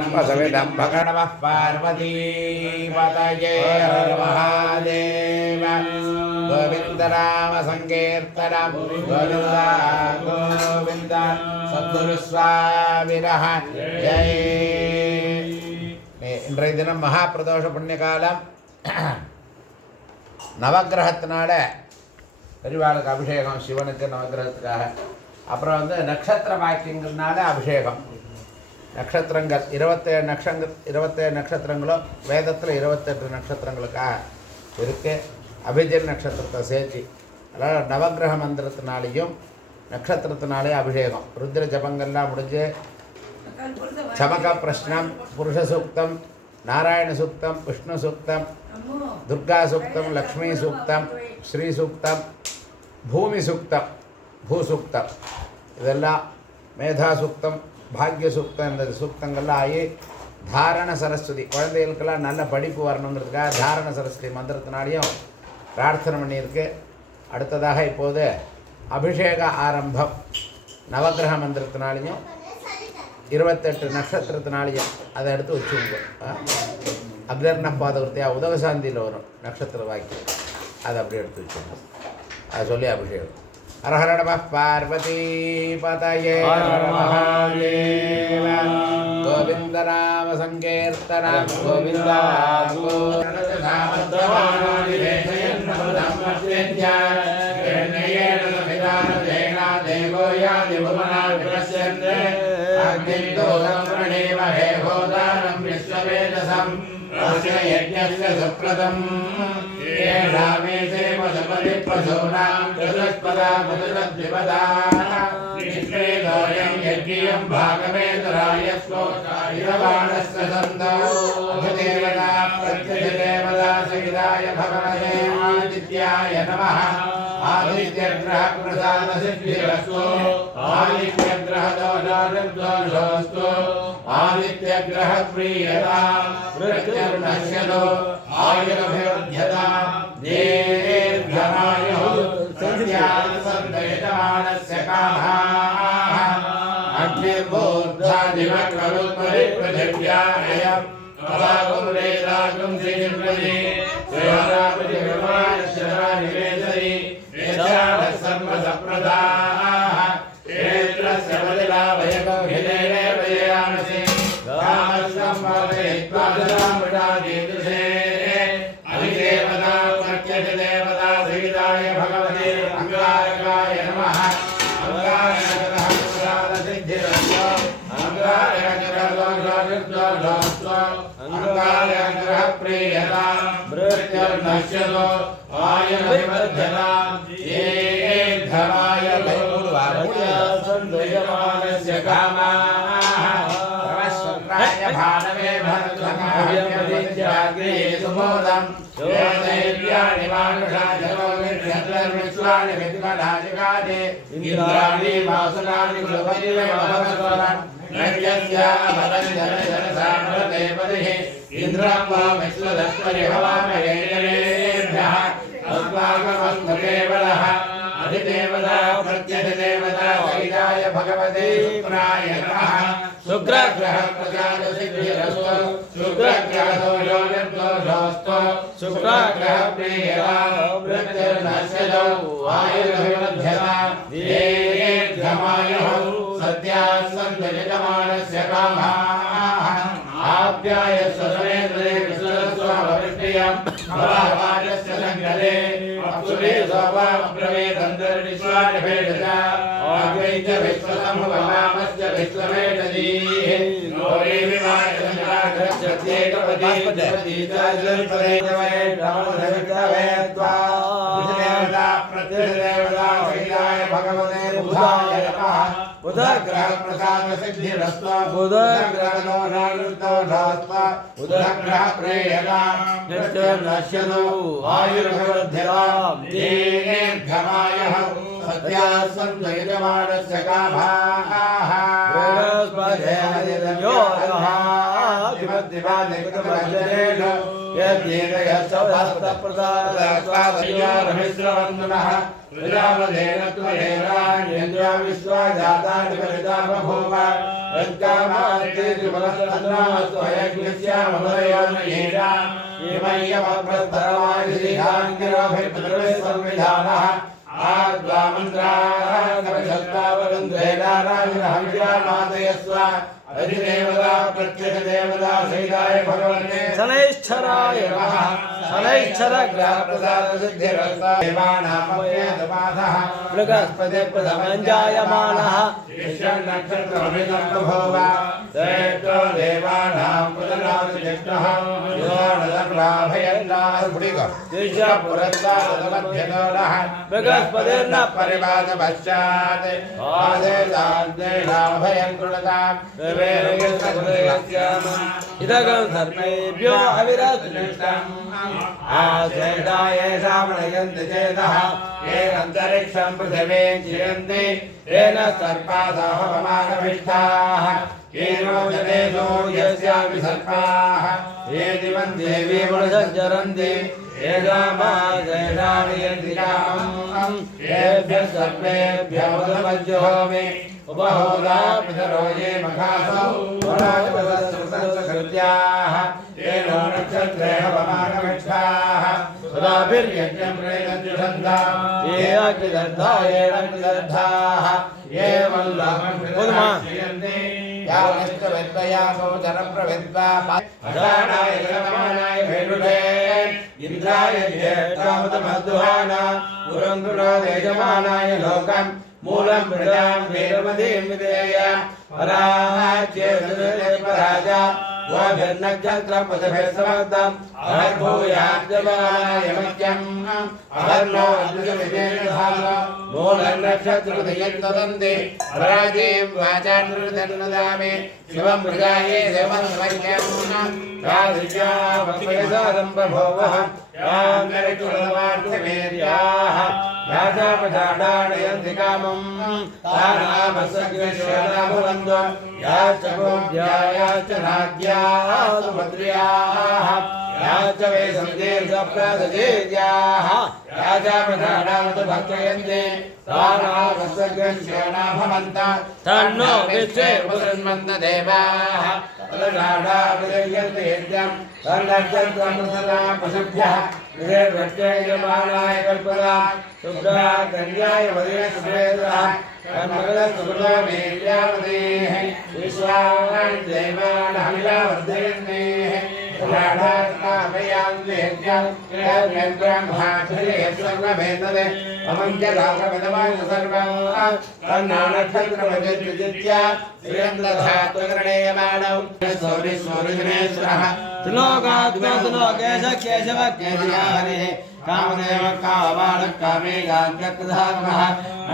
नमः पार्वतीपतये हर महादेव गोविंद नाम संकीर्तनम गोविंदा गोविंद सद्गुरु स्वामिनः जय। இன்றைய தினம் மகா பிரதோஷ புண்ணிய காலம். நவக்கிரகத்தினால பெரியவாளுக்கு அபிஷேகம், சிவனுக்கு நவக்கிரகத்துக்காக. அப்புறம் நட்சத்திர வாக்கியங்கள்னால அபிஷேகம். நட்சத்திரங்கள் 27 நட்சத்திரங்களும் வேதத்தில் 28 நட்சத்திரங்களுக்காக இருக்குது. அபிஜன் நட்சத்திரத்தை சேர்த்து அதனால் நவக்கிரக மந்திரத்தினாலேயும் நட்சத்திரத்தினாலே அபிஷேகம். ருத்ர ஜபங்கள்லாம் முடிஞ்சு சமக பிரஷ்னம், புருஷ சூக்தம், நாராயண சூக்தம், விஷ்ணு சூக்தம், துர்கா சூக்தம், லக்ஷ்மி சூக்தம், ஸ்ரீ சூக்தம், பூமி சூக்தம், பூசூக்தம், இதெல்லாம் மேதா சூக்தம், பாக்ய சூக்தம், இந்த சூக்தங்கள்லாம் ஆகி தாரண சரஸ்வதி குழந்தைகளுக்கெல்லாம் நல்ல படிப்பு வரணுங்கிறதுக்காக தாரண சரஸ்வதி மந்திரத்தினாலையும் பிரார்த்தனை பண்ணியிருக்கு. அடுத்ததாக இப்போது அபிஷேக ஆரம்பம் நவக்கிரக மந்திரத்தினாலையும் 28 நட்சத்திரத்தினாலையும் அதை எடுத்து வச்சுருங்க. அக்ரர்ண பாதவர்த்தியா உதவசாந்தியில் வரும் நட்சத்திர வாக்கியம், அதை அப்படி எடுத்து வச்சுருங்க. அதை சொல்லி அபிஷேகம். हर हर नमः पार्वतीपतये गोविंद नाम संकीर्तनम गोविंदा यज्ञस्य सुप्रदम् येषामेते मधुपतिप्रसूनां चतुष्पदा मधुरद्विपदा निष्क्रेतोऽयं यज्ञियं भागमेतरायस्वोत्साहिरवाणस्य सन्तो अधुदेवता प्रत्यधिदेवता सहिताय भगवते आदित्याय नमः। आदित्यग्रहप्रसादसिद्धिरस्तु आदित्यग्रहदोषोऽस्तु आदित्यग्रहप्रीयतां मृत्युर्नश्यतु आयुरभिवृध्यतां दीर्घमायुः सन्त्यमानस्य कामाः अग्निर्बोधादिवक्रोत्परिपृथिव्यायम् अवागुरेदागुं श्रीनिर्मये सेवारापतिर्वाणश्चरानिवेदरि वेदाः सर्वसप्रदाः क्षेत्रस्य बलिलाभयगो हिदेव जयामसि रामस्तं पादयित्वा ददामृडादीदृशे अधिदेवता प्रत्यधिदेवता सहिताय भगवते अङ्गारकाय नमः। अङ्गारकः प्रसादसिद्धिरस्तु अङ्गारकदोषोऽस्तु अङ्गारकप्रीयतां मृत्युर्नश्यतु आयुर्विवर्धतां दीर्घमायुः सन्दयमानस्य कामाः भानवे भरतकार्यप्रतिज्ञाग्रे सुबोधं योदैव्याणि मानुषाजलोमिर्यद्रर्विश्वाणि विद्मनाजिकादे इन्द्राणि वासुनानि कुलपतिर्भवस्वरन् नैत्यस्याभरञ्जनजनसामरदेवतिः इन्द्रं वा विश्वदस्परिहवामहेयेभ्यः अस्माकमस्तुकेवलः अधिदेवता प्रत्यधिदेवता सहिताय भगवते शुक्राय नमः। शुक्रग्रह प्रसादसिद्धिरस्तु शुक्रग्रहदोषोऽस्तु शुक्रग्रह प्रीयतां मृत्युर्नश्यतु आयुर्विवर्धतां दीर्घमायुः सद्यः सन्तु यजमानस्य कामाः आप्यायस्व समेन्द्रे विश्वस्वावृष्टियं भवावाजस्य सङ्गले अप्सुरे सोपाब्रवीदन्तर्विश्वानि भेदजा आग्रैश्च विश्वसमुपमामश्च विश्वमेधदीः नोरे विमाय सङ्ग्राघ्यत्येकपदीतजल्परेतवैष्णवधविक्रमेत्वा प्रत्यधिदेवता सहिताय भगवते बुधाय नमः। बुधग्रह प्रसादसिद्धिरस्तु बुधग्रहदोषोऽस्तु बुधग्रह प्रेयतां मृत्युर्नश्यतु आयुर्विवर्धतां दीर्घमायुः सद्यः सन्तु यजमानस्य कामाः यद्येतयस्सौहस्तप्रसादमिश्रवन्दनः प्रजापतेन त्वयेनान्येन्द्रा विश्वा जातानि परिता बभूव यत्कामास्ते जुबलस्तन्नास्तु अयज्ञस्यामदयोनयेषा येमय्यमप्रस्तरवादिधाङ्गिरोभिर्पितृभिस्संविधानः आद्वामन्त्राकविशब्दावरुन्ध्रेणाराजहव्यामादयस्व अधिदेवता प्रत्यक्षदेवता सहिताय भगवते शनैश्चराय नमः शनैश्चरग्रहप्रसादसिद्धिरस्ता देवानामव्येदपाधः बृहस्पतिप्रथमञ्जायमानः ईश्वरनक्षत्रमभिसम्भव श्रेष्ठो देवानां पुनराविष्टः योनदग्राभयन्नाः बृहस्पतिर्न परिवादपश्चात् आदेशाद्देशाभयं कृणताम् इदगं धर्मेभ्यो अविरतिष्ठम् आश्रेष्ठाय सामणयन्ति चेतः ये अन्तरिक्षं पृथिवीं चिरन्ति येन सर्पाः हवमानविष्टाः ये रोचतेषु यस्यापि सर्पाः ये दिवं देवी पुरुषञ्चरन्ति येषामाश्रेष्ठानि यन्ति कामम् येभ्यः सर्वेभ्यः उदमज्जुहोमि उपहोदा पितरो ये मखासौ पुराजवसुतसकृत्याः ये नो नक्षत्रे हवमानविष्टाः सुराभिर्यज्ञं प्रेयन्ति श्रद्धाम् ये अग्निदग्धा ये अग्निदग्धाः ये वल्लभन्ति यावनिष्ठविद्वयासो जनप्रविद्वा अषाढाय समानाय भेनुषे इन्द्राय ज्येष्ठामुतमद्दुहाना पुरन्दुरो देशमानाय लोकम् मूलं प्रजां वेदमतीं विधेय पराज्येन्द्रराजा वाभिर्नक्षत्रं पशुभिस्समर्थम् अहर्भूयाब्जमानाय मध्यम् अहर्नो अद्भुतविजयधाम मूलनक्षत्रपतियन्तदन्ति पराजीं वाचान्नदन्नदामि शिवं प्रजाये देवं मह्यम् राधिज्या भक्तिसादम्बभोवः यान्तरिक्षुलवार्थिमेर्याः याचापचाडाडयन्ति कामम् तानामसग्रश्वराभवन्तो याश्च गोप्यायाश्च नाद्याः सुभद्र्याः याश्च वे सन्देशप्रदजेद्याः याचापचाडावतु भक्षयन्ति तानामसग्रश्वराभवन्त तन्नो विश्वे उपसन्मन्त देवाः तदनाडापजयन्ति यज्ञम् तन्नक्षत्रं सदा पशुभ्यः विजयभट्टयमानाय कल्पना शुभ्रा कन्याय वदे सुभेदः कर्मगलसुभ्रो मेल्यावदेः विश्वान् देवान् हविलावर्धयन्नेः राधात्माभयान्देह्यं यद्ब्रह्माक्षरे सर्वभेददे अमञ्जलाकविदवान् सर्वं तन्नानक्षत्रमजित्या श्रियन्द्रधात्वकरणेयमाणौ सौरिश्वरुजनेश्वरः त्रिलोकात्मत्रिलोकेश केशव केशयाहरिः कामदेव कामानः कामेगान्त्यक्तधामः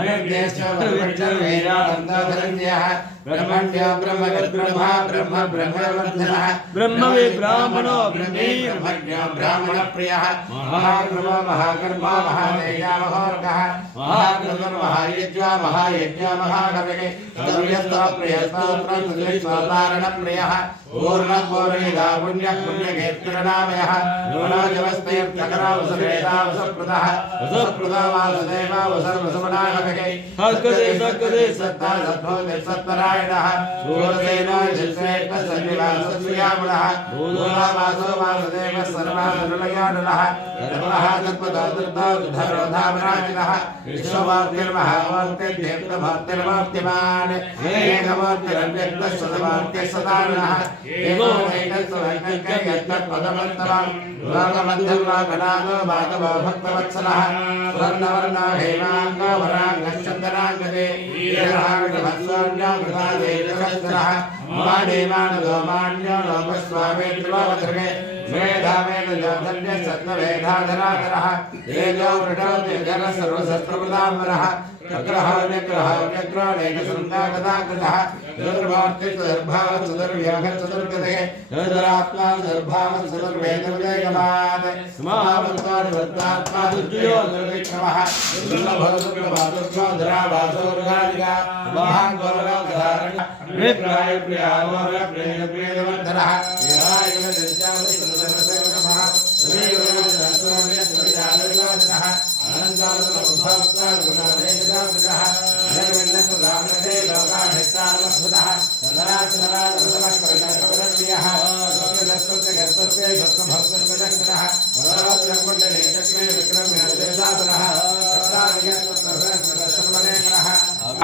अनिर्देश्यवीरानन्दधरण्यः ब्रह्मण्यो ब्रह्मविद्ब्रह्मा ब्रह्म ब्रह्मवर्धनः ब्रह्मवि ब्राह्मणो ब्रह्मी ब्रह्मज्ञो ब्राह्मणप्रियः महाब्रह्म महाकर्मा महादेया महोर्गः महाकर्म महायज्वा महायज्ञो महाकविः सर्वस्तः प्रियस्तोत्रं सुदृश्वतारणप्रियः पूर्णपूर्णिदा पुण्यः पुण्यकेत्तिरनामयः मनोजवस्तीर्थकरावसुरेतावसुप्रदः वसुप्रदो वासुदेवा वसुर्वसुमनाकविः हस्कदे सक्कदे सत्ता सद्भोदे सत्परायणः सूरसेनो यश्रेष्ठः सन्निवासस्यामुनः भूतोलावासो वासुदेवः सर्वासुरलयाडलः धर्मः तत्पदोद्धृतो धरोधामराजिनः विश्वमूर्तिर्महामूर्तिर्देवमूर्तिर्मूर्तिमान् एकमूर्तिरव्यक्तः सदमूर्तिः सदानः एको नैकस्वैकैकयत्तत्पदमन्तरम् लोकमध्यन्वाकनादो माधवो भक्तवत्सलः स्वर्णवर्णो हेमाङ्गो वराङ्गश्चन्दनाङ्गदे वीरहाङ्गवत्सोऽन्यो कृतादेशस्त्रः माणिमानदो मान्यो लोकस्वामी त्रिलोकधृगे मेधावेन जोधन्यः सत्त्ववेधाधराधरः तेजो वृषो दीर्घः सर्वशस्त्रप्रदाम्बरः अग्रहो निग्रहो व्यग्रो नैकसृन्दागदाकृतः चतुर्मूर्तिर्दर्भावः चतुर्व्योगः चतुर्गते चतुरात्मा दर्भावः चतुर्वेदविजयगमात् समावृतो निवृत्तात्मा दुर्जयो निर्विक्रमः दुर्लभो दुर्लभादुर्गो धरावासोर्गादिका महाङ्गोरगाधारण्य विप्राय प्रियावोर प्रियवर्धनः अनन्तानुभवः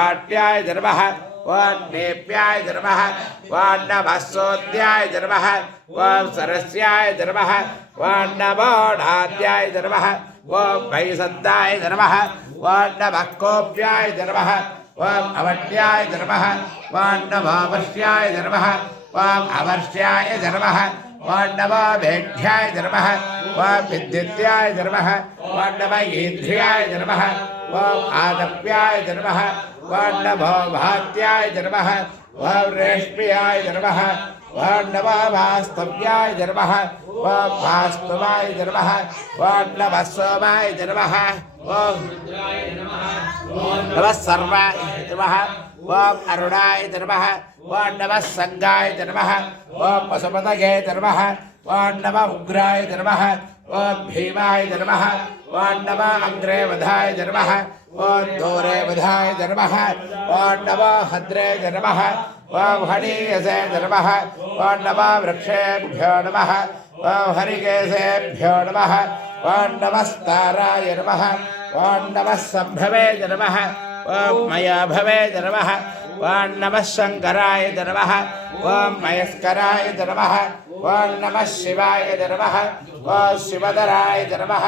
आट्याय धर्मः ओम नेप्याय धर्मः ओम नमस्सोद्याय धर्मः ओम सरस्याय धर्मः ओम नमो नाद्याय धर्मः ओम वैसन्ताय धर्मः ओम नमः कोप्याय धर्मः ओम अवट्याय धर्मः ओम नमो वश्याय धर्मः ओम अवर्ष्याय धर्मः ओम नमो वेद्याय धर्मः ओम विद्युत्याय धर्मः ओम नमो ईन्द्रियाय धर्मः ओम आदप्याय धर्मः ओम नमो भात्याय धर्मः ओम रेष्म्याय धर्मः ओम नमो वास्तव्याय धर्मः ओम वास्तवाय धर्मः ओम नमः सोमाय धर्मः ओम नमः सर्वाय धर्मः ओम अरुणाय धर्मः ओम नमः संगाय धर्मः ओम पशुपतये धर्मः ओम नमः उग्राय धर्मः ओम भीमाय धर्मः ओम नमः अग्रे वधाय धर्मः ओम दूरे वधाय धर्मः ओम नमः हद्रे धर्मः ओम हरिकेशे धर्मः ओम नमः वृक्षेभ्यो नमः ओम हरिकेशेभ्यो नमः ओम नमः ताराय नमः ओम नमः संभवे नमः ओम मया भवे नमः ओम नमः शंकराय नमः ओम मयस्कराय नमः ओम नमः शिवाय नमः ओम शिवधराय नमः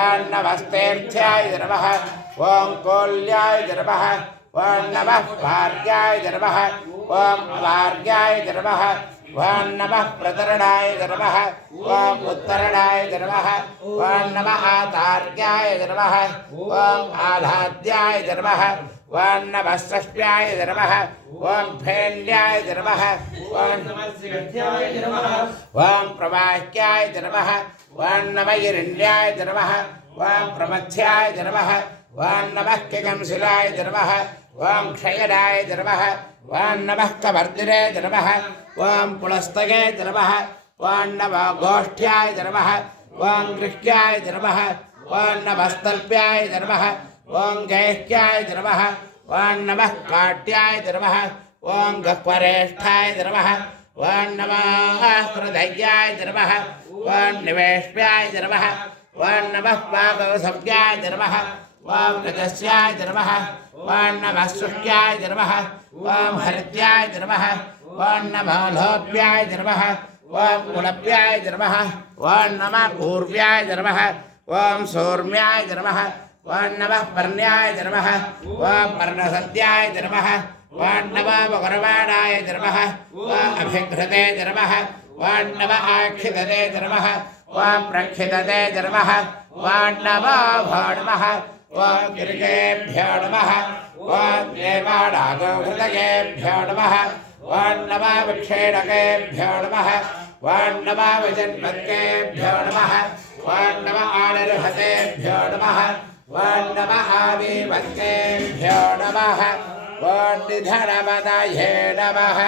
ओम नमस्तेर्थ्याय नमः ओम कोल्याय नमः ओम नमः भार्याय नमः ओम भार्याय नमः ओम नमः प्रतरणाय नमः ओम उत्तरणाय नमः ओम नमः आतार्याय नमः ओम आलाद्याय नमः ओम नमः षष्ट्याय नमः ओम फेन्याय नमः ओम प्रवाह्याय नमः ओम नमः हिरण्याय नमः ओम प्रमथ्याय नमः ओम नमः किगंशिलाय नमः ओम क्षयराय नमः ओम नमः कवर्दिने नमः ओम पुलस्तये नमः ओम नमः गोष्ठ्याय नमः ओम गृह्याय नमः ओम नमः स्तल्प्याय नमः ओम गैह्याय नमः ओम नमः काट्याय नमः ओम गह्वरेष्ठाय नमः ओम नमः हृदयाय नमः ओम निवेश्याय नमः ओम नमः पाकवसव्याय नमः ओम रजस्याय नमः ओम नमः शुक्याय नमः ओम हरिद्याय नमः ओम नमः लोप्याय नमः ओम कुलप्याय नमः ओम नमः पूर्व्याय नमः ओम सौर्म्याय नमः ओम नमः पर्ण्याय नमः ओम पर्णसद्याय नमः ओम नमः मकरवाणाय नमः ओम अभिघ्रते नमः ओम नमः आक्षिदते नमः ओम प्रक्षिदते नमः ओम नमः भो नमः ओम गिरिकेभ्यो नमः ओम देवानागोहृदयेभ्यो नमः ओम नमः विक्षेणकेभ्यो नमः ओम नमः विजन्मत्केभ्यो नमः ओम नमः आनिर्हतेभ्यो नमः ओम नमः आविवत्केभ्यो नमः ओम निधनपदाये नमः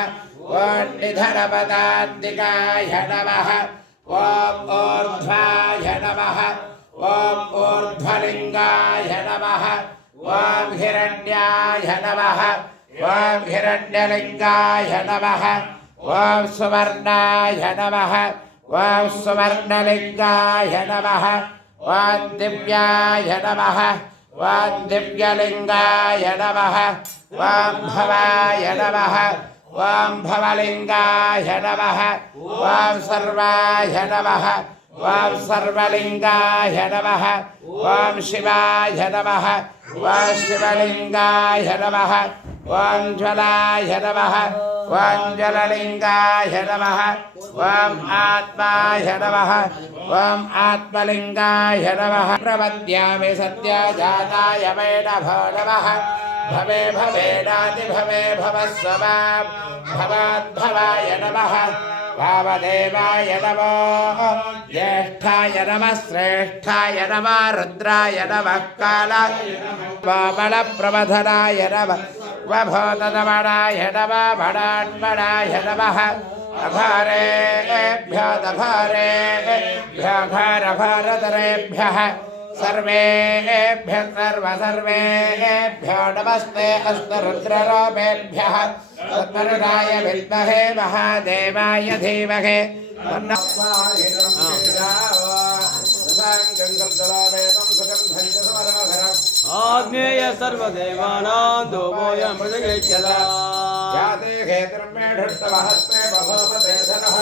ओम निधनपदान्तिकाय नमः ओम ऊर्ध्वाय नमः ओम ऊर्ध्वलिंगाय नमः ओम हिरण्याय नमः ओम हिरण्यलिंगाय नमः ओम सुवर्णाय नमः ओम सुवर्णलिंगाय नमः ओम दिव्याय नमः ओम दिव्यलिंगाय नमः ओम भवाय नमः ओम भवलिंगाय नमः ओम सर्वाय नमः ओम सर्वलिंगाय नमः ओम शिवाय नमः ओम शिवलिंगाय नमः ओम ज्वलाय नमः ओम जललिंगाय नमः ओम आत्माय नमः ओम आत्मलिंगाय नमः प्रपद्यामि सत्यजाताय मे नमो नमः भवे भवेनातिभवे भवस्वमां भवाद्भवाय नमः वामदेवाय नमो ज्येष्ठाय नमः श्रेष्ठाय नमः रुद्राय नमः कालाय वामनप्रमथनाय नमः वभोदनमणाय नमः भणान्मणाय नमः अघारेभ्यो दघारेभ्यो घारघारतरेभ्यः सर्वेभ्यः सर्वेभ्यो नमस्ते अस्तु रुद्ररूपेभ्यः तत्पुरुषाय विद्महे महादेवाय धीमहि आग्नेय सर्वदेवानां धूपोऽयं प्रजयेत्यदा याते क्षेत्रमे ढट्टवहस्ते बभोपते धनः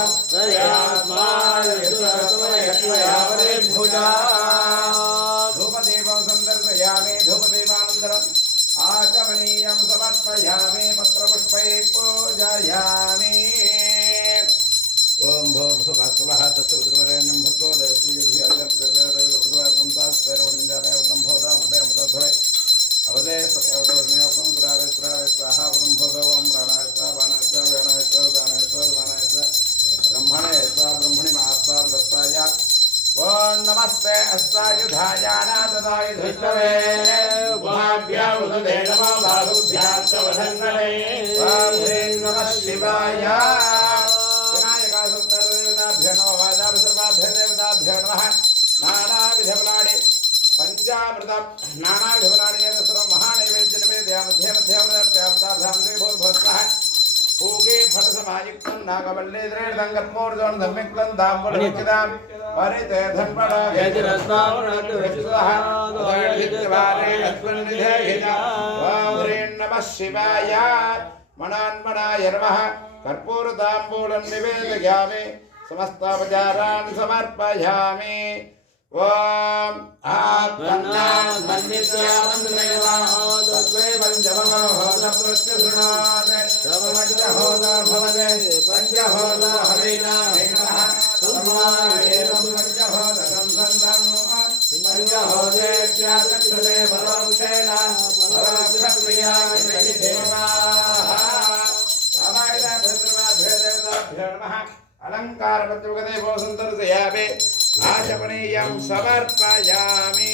धूपदीपं सन्दर्शयामि धूपदीपानन्तरम् आचमनीयं समर्पयामि पत्रपुष्पैः पूजयामि ओम भूर्भुवः स्वः तत्सवितुर्वरेण्यं भर्गो देवस्य धियो नमस्ते अस्तायुधायानाददाय धृष्टवे उभाभ्या उददे नमो बाहुभ्यां च वधन्वने नमः शिवाय विनायकासुत्तरदेवताभ्यो नमः वाजाभ्यो देवताभ्यो नमः नानाविधफलानि पंचामृतं नानाविधफलानि सर्वं महानैवेद्यनिवेदया मध्ये प्यावताभ्यां देवोर्भवत्सः पूगे फलसमायुक्तं नागवल्लीद्रेणं कर्पूरजोन् धम्मिक्तं दाम्बुलमुचितां परिते धन्वडा यजरस्नावनद्विष्टः उदयदित्यवारे अस्मन्निधेहिना वाव्रेण नमः शिवाय मनान्मनाय नमः कर्पूरताम्बूलं निवेदयामि समस्तोपचारान् समर्पयामि ओम आत्मन्नान्मन्नित्या वन्दनेवास्मै पञ्चमहोद प्रत्यसृणात् पञ्चहोद भवते पञ्चहोद हरिनामेनः सम्मानेनं पञ्चहोदकं सन्तं पञ्चहोदेत्याचक्षते परोक्षेण परोक्षप्रियाय देवाः समायितभद्रवाभ्यो नमः अलङ्कारपत्रकदेवो सन्दर्शयामि आचमनीयं समर्पयामि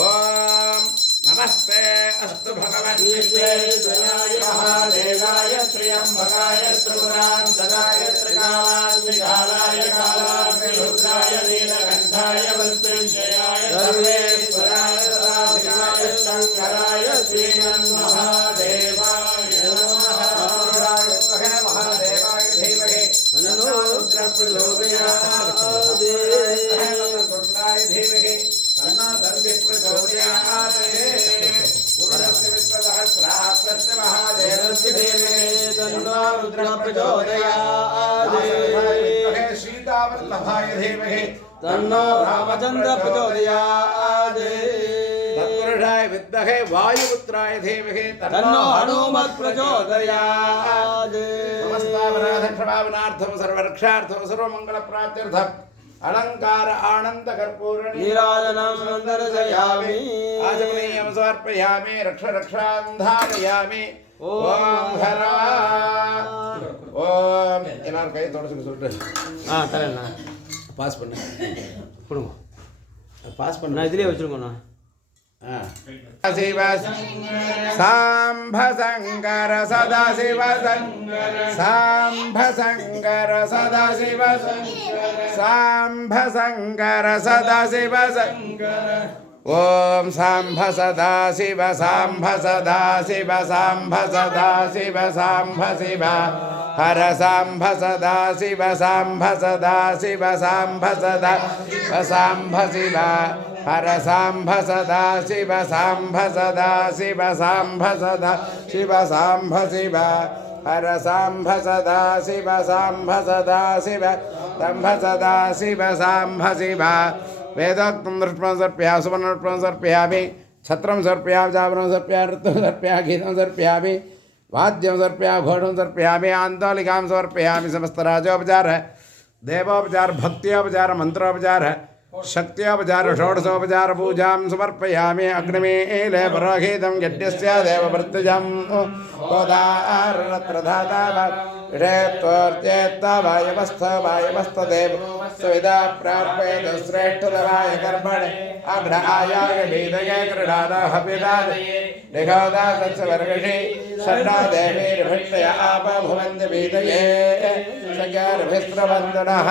ओम नमस्ते अस्तु भगवन् विश्वेश्वराय महादेवाय त्र्यम्बकाय त्रिपुरान्तकाय त्रिकालाय कालाग्निरुद्राय नीलकण्ठाय मृत्युञ्जयाय सर्वेश्वराय सदाशिवाय शङ्कराय श्रीमन्महादेवाय नमः महादेवाय धीमहि तन्नो रुद्रः प्रचोदयात् धीमहि तन्नो दन्तिः प्रचोदयात् पुरुषस्य विश्वसहस्राक्षस्य महादेवस्य धीमहि तन्नो रुद्रः प्रचोदयात् सीतावल्लभाय धीमहि तन्नो रामचन्द्रः प्रचोदयात् तत्पुरुषाय विद्महे वायुपुत्राय धीमहि तन्नो हनुमत् प्रचोदयात् समस्तापराधक्षमापनार्थं सर्वरक्षार्थं सर्वमङ्गलप्राप्त्यर्थम् अलंकार आनंद कर्पूर नीराजनं दर्शयामि आचमनीयं समर्पयामि रक्ष रक्षान्धारयामि ओम हरा ओम எல்லாரும் கை தொடச்சு சொல்லிட்டு தரேண்ணா பாஸ் பண்ணு கொடுங்க பாஸ் பண்ணு நான் இதுலயே வச்சிருக்கேண்ணா शिव सांभ शंकर सदा शिव सांभ शंकर सदा शिव सांभ शंकर सदा शिव ओम सांभ सदा शिव सांभ सदा शिव सांभ सदा शिव सांभ शिव हर सांभ सदा शिव सांभ सदा शिव सांभ सदा सांभ शिव हर सांभ सदा शिव सांभ सदा शिव सांभ सदा शिव सांभ शिव हर सांभ सदा शिव सांभ सदा शिव सांभ सदा शिव सांभ शिव वेदोक्तं दृष्ट्वा सर्प्यामि सुवर्णपुष्पं सर्पयामि छत्रं सर्पयामि चामरं सर्पयामि नृत्यं सर्पयामि गीतं सर्पयामि वाद्यं सर्पयामि घोषं सर्पयामि आन्दोलिकां समर्पयामि समस्तराजोपचारः देवोपचार भक्त्योपचार मंत्रोपचार शक्त्योपचार षोडशोपचार पूजां समर्पयामि अग्निमीले परोहितं यज्ञस्य देवभृत्यजं गोदारत्रधाता वायवस्थदेव सुविधा प्राप्येत श्रेष्ठतमाय कर्मणे अग्न आयाय वेदये कृणादा हविदाद निघोदा तत्सवर्गषि षण्णा देवीर्भिष्टय आप भुवन्ति वेदये सज्ञार्भिस्त्रवन्दनः